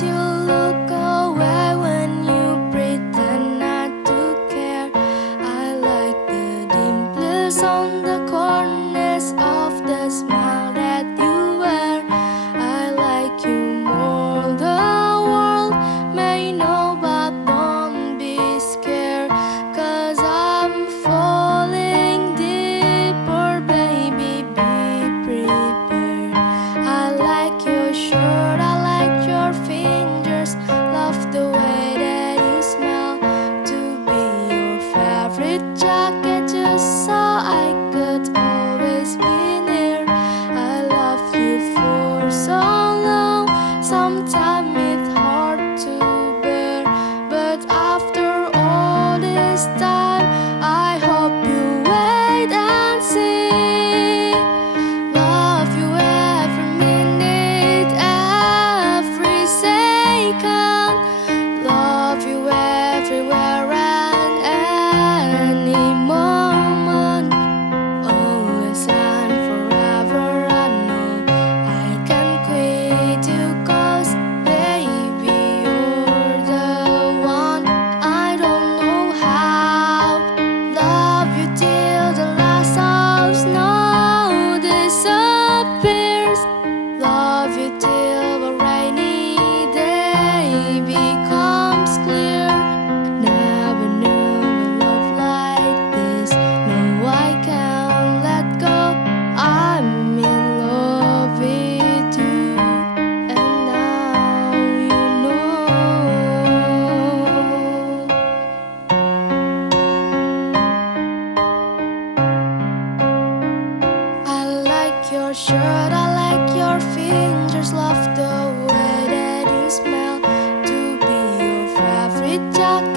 Sometimes you look away when you pretend not to care. I like the dimples on the corners of the smile that you wear. I like you more, the world may know, but don't be scared, 'cause I'm falling deeper, baby, be prepared. I like your shirt, I like your fingers, love the way that you smell. To be your favorite jacket, just so I could always be near. I love you for so long, sometimes it's hard to bear, but after all this time, I hope you wait and see. Love you every minute, every second. Love you everywhere and any moment. Always and forever, I know I can't quit you, 'cause baby, you're the one. I don't know how. Love you till the last of snow disappears. Love you till the rainy day becomes clear. Never knew a love like this. No, I can't let go. I'm in love with you, and now you know. I like your shirt, I like your fingers, love the way that you smell. To be your favorite jacket,